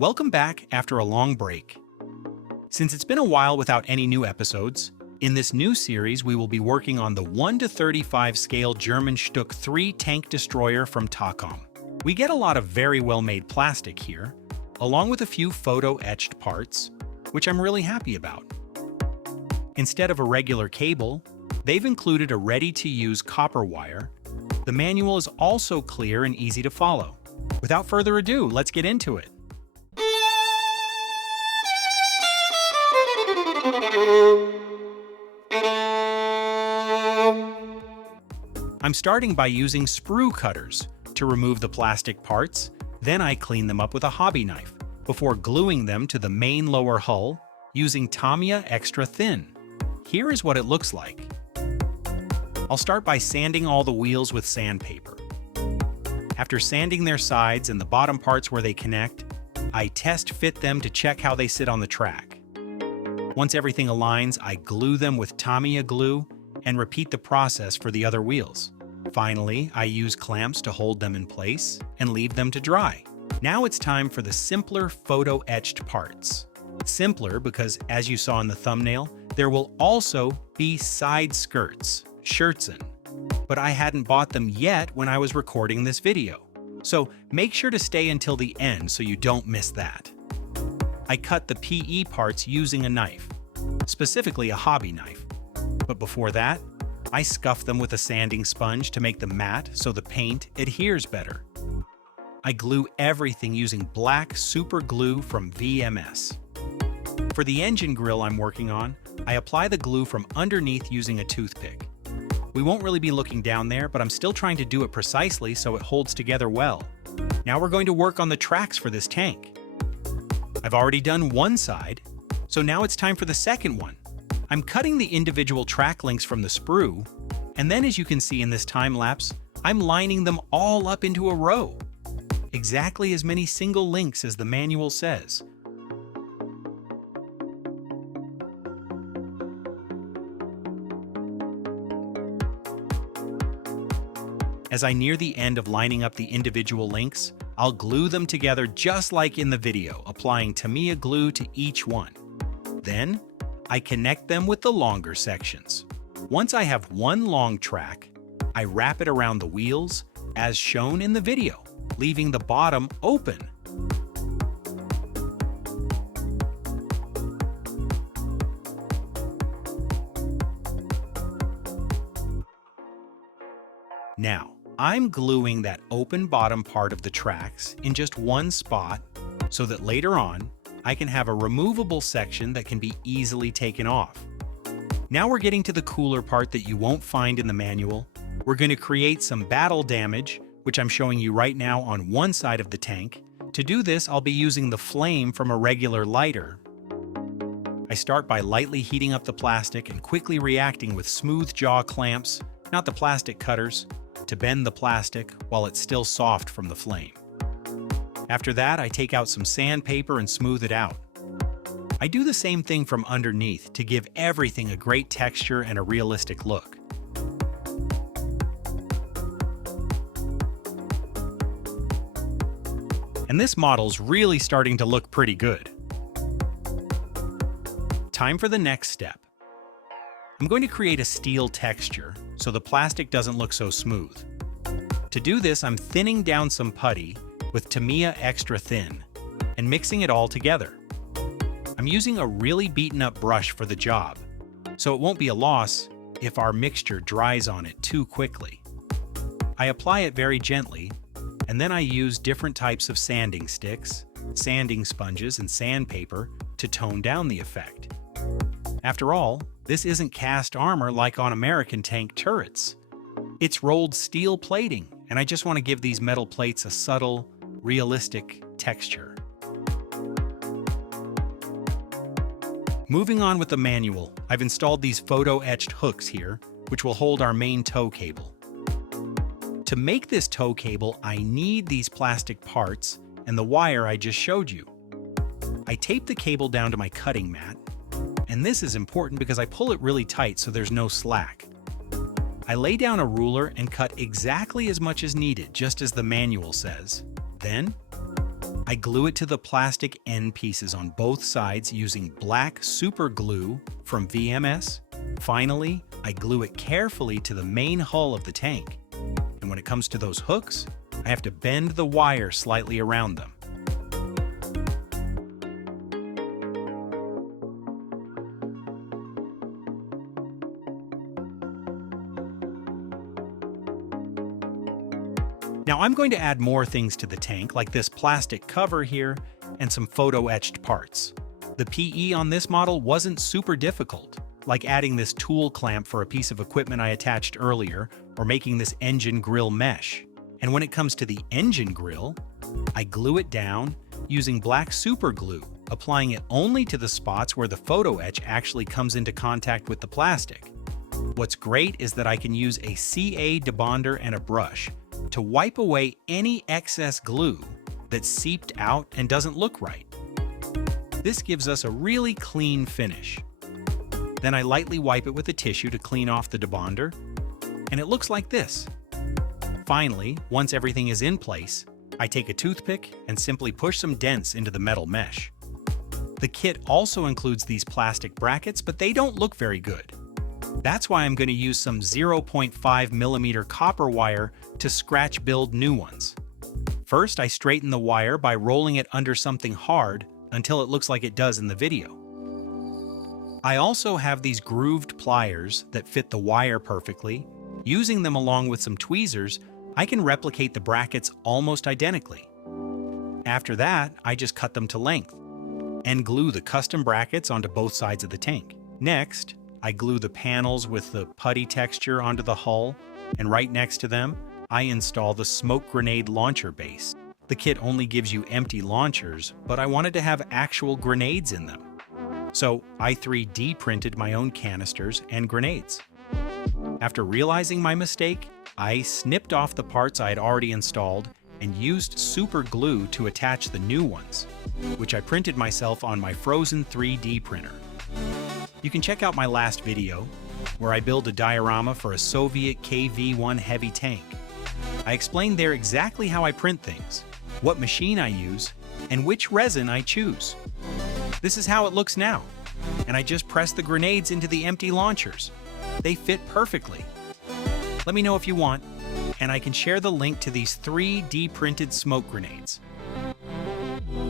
Welcome back after a long break. Since it's been a while without any new episodes, in this new series we will be working on the 1:35 scale German StuG III tank destroyer from Tacom. We get a lot of very well-made plastic here, along with a few photo-etched parts, which I'm really happy about. Instead of a regular cable, they've included a ready-to-use copper wire. The manual is also clear and easy to follow. Without further ado, let's get into it. I'm starting by using sprue cutters to remove the plastic parts, then I clean them up with a hobby knife before gluing them to the main lower hull using Tamiya Extra Thin. Here is what it looks like. I'll start by sanding all the wheels with sandpaper. After sanding their sides and the bottom parts where they connect, I test fit them to check how they sit on the track. Once everything aligns, I glue them with Tamiya glue and repeat the process for the other wheels. Finally, I use clamps to hold them in place and leave them to dry. Now it's time for the simpler photo-etched parts. Simpler because, as you saw in the thumbnail, there will also be side skirts, shirtsen. But I hadn't bought them yet when I was recording this video. So make sure to stay until the end so you don't miss that. I cut the PE parts using a knife, specifically a hobby knife. But before that, I scuff them with a sanding sponge to make them matte so the paint adheres better. I glue everything using black super glue from VMS. For the engine grill I'm working on, I apply the glue from underneath using a toothpick. We won't really be looking down there, but I'm still trying to do it precisely so it holds together well. Now we're going to work on the tracks for this tank. I've already done one side, so now it's time for the second one. I'm cutting the individual track links from the sprue, and then as you can see in this time lapse, I'm lining them all up into a row. Exactly as many single links as the manual says. As I near the end of lining up the individual links, I'll glue them together just like in the video, applying Tamiya glue to each one. Then, I connect them with the longer sections. Once I have one long track, I wrap it around the wheels, as shown in the video, leaving the bottom open. Now, I'm gluing that open bottom part of the tracks in just one spot so that later on, I can have a removable section that can be easily taken off. Now we're getting to the cooler part that you won't find in the manual. We're going to create some battle damage, which I'm showing you right now on one side of the tank. To do this, I'll be using the flame from a regular lighter. I start by lightly heating up the plastic and quickly reacting with smooth jaw clamps, not the plastic cutters, to bend the plastic while it's still soft from the flame. After that, I take out some sandpaper and smooth it out. I do the same thing from underneath to give everything a great texture and a realistic look. And this model's really starting to look pretty good. Time for the next step. I'm going to create a steel texture so the plastic doesn't look so smooth. To do this, I'm thinning down some putty with Tamiya Extra Thin and mixing it all together. I'm using a really beaten up brush for the job, so it won't be a loss if our mixture dries on it too quickly. I apply it very gently, and then I use different types of sanding sticks, sanding sponges, and sandpaper to tone down the effect. After all, this isn't cast armor like on American tank turrets. It's rolled steel plating, and I just want to give these metal plates a subtle, realistic texture. Moving on with the manual, I've installed these photo-etched hooks here, which will hold our main tow cable. To make this tow cable, I need these plastic parts and the wire I just showed you. I tape the cable down to my cutting mat, and this is important because I pull it really tight so there's no slack. I lay down a ruler and cut exactly as much as needed, just as the manual says. Then, I glue it to the plastic end pieces on both sides using black super glue from VMS. Finally, I glue it carefully to the main hull of the tank. And when it comes to those hooks, I have to bend the wire slightly around them. Now I'm going to add more things to the tank, like this plastic cover here and some photo-etched parts. The PE on this model wasn't super difficult, like adding this tool clamp for a piece of equipment I attached earlier, or making this engine grill mesh. And when it comes to the engine grill, I glue it down using black super glue, applying it only to the spots where the photo etch actually comes into contact with the plastic. What's great is that I can use a CA debonder and a brush to wipe away any excess glue that seeped out and doesn't look right. This gives us a really clean finish. Then I lightly wipe it with a tissue to clean off the debonder, and it looks like this. Finally, once everything is in place, I take a toothpick and simply push some dents into the metal mesh. The kit also includes these plastic brackets, but they don't look very good. That's why I'm going to use some 0.5mm copper wire to scratch build new ones. First, I straighten the wire by rolling it under something hard until it looks like it does in the video. I also have these grooved pliers that fit the wire perfectly. Using them along with some tweezers, I can replicate the brackets almost identically. After that, I just cut them to length and glue the custom brackets onto both sides of the tank. Next, I glue the panels with the putty texture onto the hull, and right next to them, I install the smoke grenade launcher base. The kit only gives you empty launchers, but I wanted to have actual grenades in them. So I 3D printed my own canisters and grenades. After realizing my mistake, I snipped off the parts I had already installed and used super glue to attach the new ones, which I printed myself on my frozen 3D printer. You can check out my last video, where I build a diorama for a Soviet KV-1 heavy tank. I explained there exactly how I print things, what machine I use, and which resin I choose. This is how it looks now, and I just press the grenades into the empty launchers. They fit perfectly. Let me know if you want, and I can share the link to these 3D printed smoke grenades.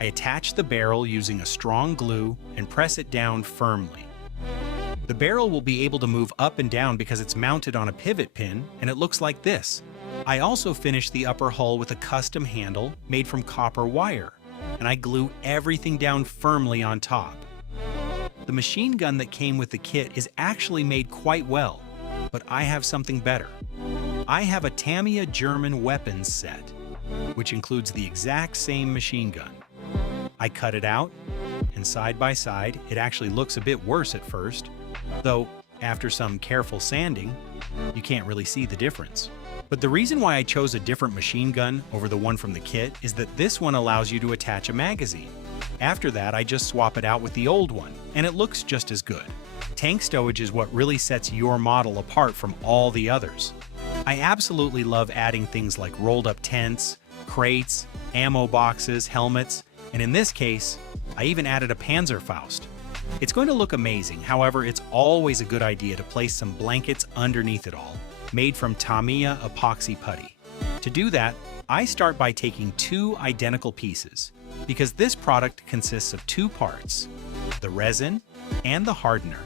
I attach the barrel using a strong glue and press it down firmly. The barrel will be able to move up and down because it's mounted on a pivot pin, and it looks like this. I also finished the upper hull with a custom handle made from copper wire, and I glue everything down firmly on top. The machine gun that came with the kit is actually made quite well, but I have something better. I have a Tamiya German weapons set, which includes the exact same machine gun. I cut it out, and side by side, it actually looks a bit worse at first, though after some careful sanding, you can't really see the difference. But the reason why I chose a different machine gun over the one from the kit is that this one allows you to attach a magazine. After that, I just swap it out with the old one, and it looks just as good. Tank stowage is what really sets your model apart from all the others. I absolutely love adding things like rolled up tents, crates, ammo boxes, helmets, and in this case, I even added a Panzerfaust. It's going to look amazing, however, it's always a good idea to place some blankets underneath it all, made from Tamiya epoxy putty. To do that, I start by taking two identical pieces, because this product consists of two parts, the resin and the hardener,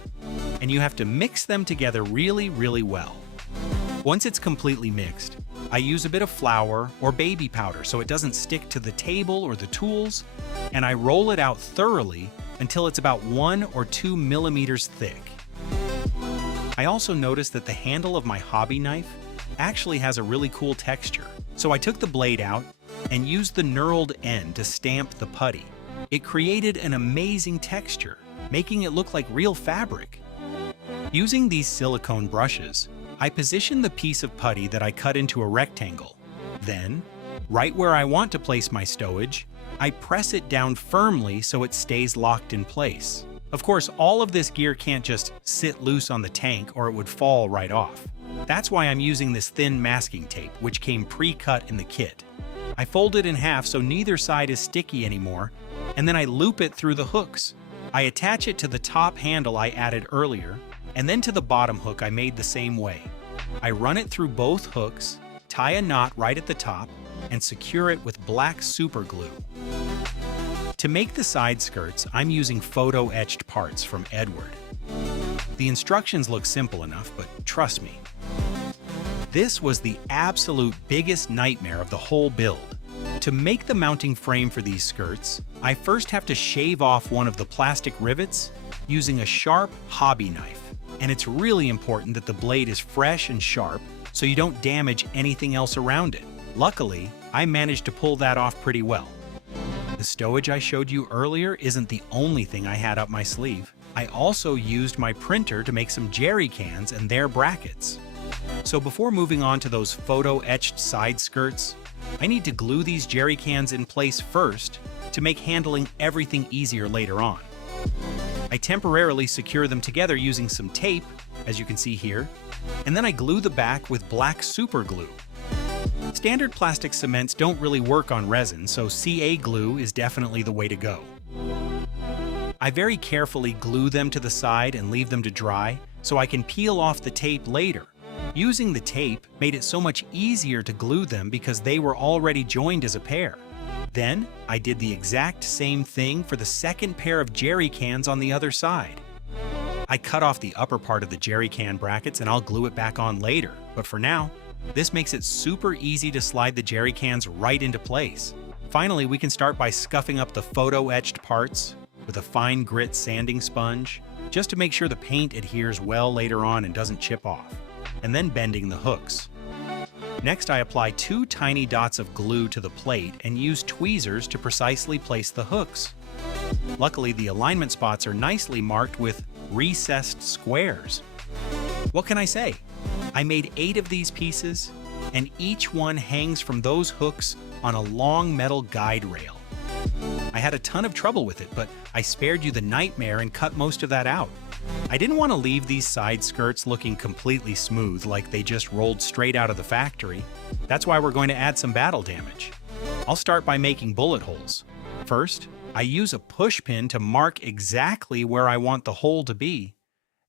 and you have to mix them together really, really well. Once it's completely mixed, I use a bit of flour or baby powder so it doesn't stick to the table or the tools, and I roll it out thoroughly until it's about 1 or 2 millimeters thick. I also noticed that the handle of my hobby knife actually has a really cool texture. So I took the blade out and used the knurled end to stamp the putty. It created an amazing texture, making it look like real fabric. Using these silicone brushes, I position the piece of putty that I cut into a rectangle. Then, right where I want to place my stowage, I press it down firmly so it stays locked in place. Of course, all of this gear can't just sit loose on the tank or it would fall right off. That's why I'm using this thin masking tape, which came pre-cut in the kit. I fold it in half so neither side is sticky anymore, and then I loop it through the hooks. I attach it to the top handle I added earlier, and then to the bottom hook I made the same way. I run it through both hooks, tie a knot right at the top, and secure it with black super glue. To make the side skirts, I'm using photo-etched parts from Edward. The instructions look simple enough, but trust me, this was the absolute biggest nightmare of the whole build. To make the mounting frame for these skirts, I first have to shave off one of the plastic rivets using a sharp hobby knife. And it's really important that the blade is fresh and sharp so you don't damage anything else around it. Luckily, I managed to pull that off pretty well. The stowage I showed you earlier isn't the only thing I had up my sleeve. I also used my printer to make some Jerrycans and their brackets. So before moving on to those photo-etched side skirts, I need to glue these Jerrycans in place first to make handling everything easier later on. I temporarily secure them together using some tape, as you can see here, and then I glue the back with black super glue. Standard plastic cements don't really work on resin, so CA glue is definitely the way to go. I very carefully glue them to the side and leave them to dry so I can peel off the tape later. Using the tape made it so much easier to glue them because they were already joined as a pair. Then, I did the exact same thing for the second pair of Jerrycans on the other side. I cut off the upper part of the Jerrycan brackets and I'll glue it back on later, but for now, this makes it super easy to slide the Jerrycans right into place. Finally, we can start by scuffing up the photo-etched parts with a fine grit sanding sponge, just to make sure the paint adheres well later on and doesn't chip off, and then bending the hooks. Next, I apply 2 tiny dots of glue to the plate and use tweezers to precisely place the hooks. Luckily, the alignment spots are nicely marked with recessed squares. What can I say? I made 8 of these pieces, and each one hangs from those hooks on a long metal guide rail. I had a ton of trouble with it, but I spared you the nightmare and cut most of that out. I didn't want to leave these side skirts looking completely smooth like they just rolled straight out of the factory. That's why we're going to add some battle damage. I'll start by making bullet holes. First, I use a push pin to mark exactly where I want the hole to be.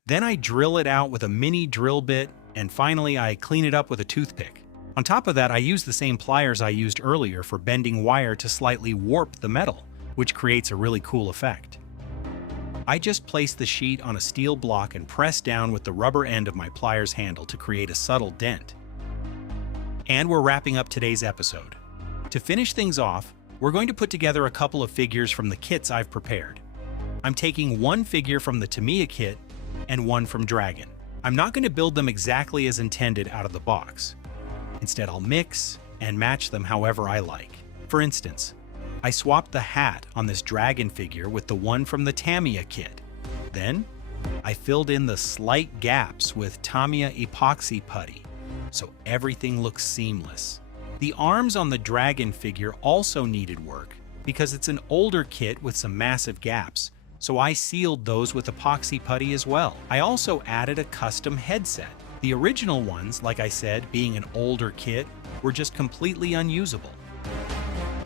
Then I drill it out with a mini drill bit, and finally I clean it up with a toothpick. On top of that, I use the same pliers I used earlier for bending wire to slightly warp the metal, which creates a really cool effect. I just place the sheet on a steel block and press down with the rubber end of my pliers handle to create a subtle dent. And we're wrapping up today's episode. To finish things off, we're going to put together a couple of figures from the kits I've prepared. I'm taking one figure from the Tamiya kit and one from Dragon. I'm not going to build them exactly as intended out of the box. Instead, I'll mix and match them however I like. For instance, I swapped the hat on this Dragon figure with the one from the Tamiya kit. Then, I filled in the slight gaps with Tamiya epoxy putty, so everything looks seamless. The arms on the Dragon figure also needed work because it's an older kit with some massive gaps, so I sealed those with epoxy putty as well. I also added a custom headset. The original ones, like I said, being an older kit, were just completely unusable.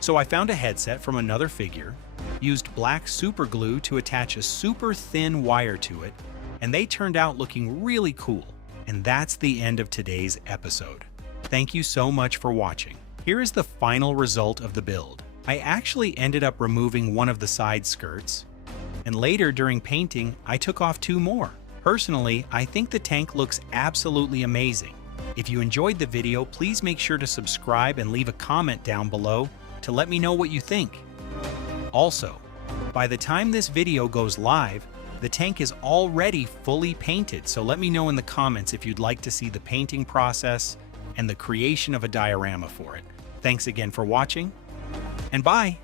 So I found a headset from another figure, used black super glue to attach a super thin wire to it, and they turned out looking really cool. And that's the end of today's episode. Thank you so much for watching. Here is the final result of the build. I actually ended up removing one of the side skirts, and later during painting, I took off 2 more. Personally, I think the tank looks absolutely amazing. If you enjoyed the video, please make sure to subscribe and leave a comment down below to let me know what you think. Also, by the time this video goes live, the tank is already fully painted, so let me know in the comments if you'd like to see the painting process and the creation of a diorama for it. Thanks again for watching, and bye!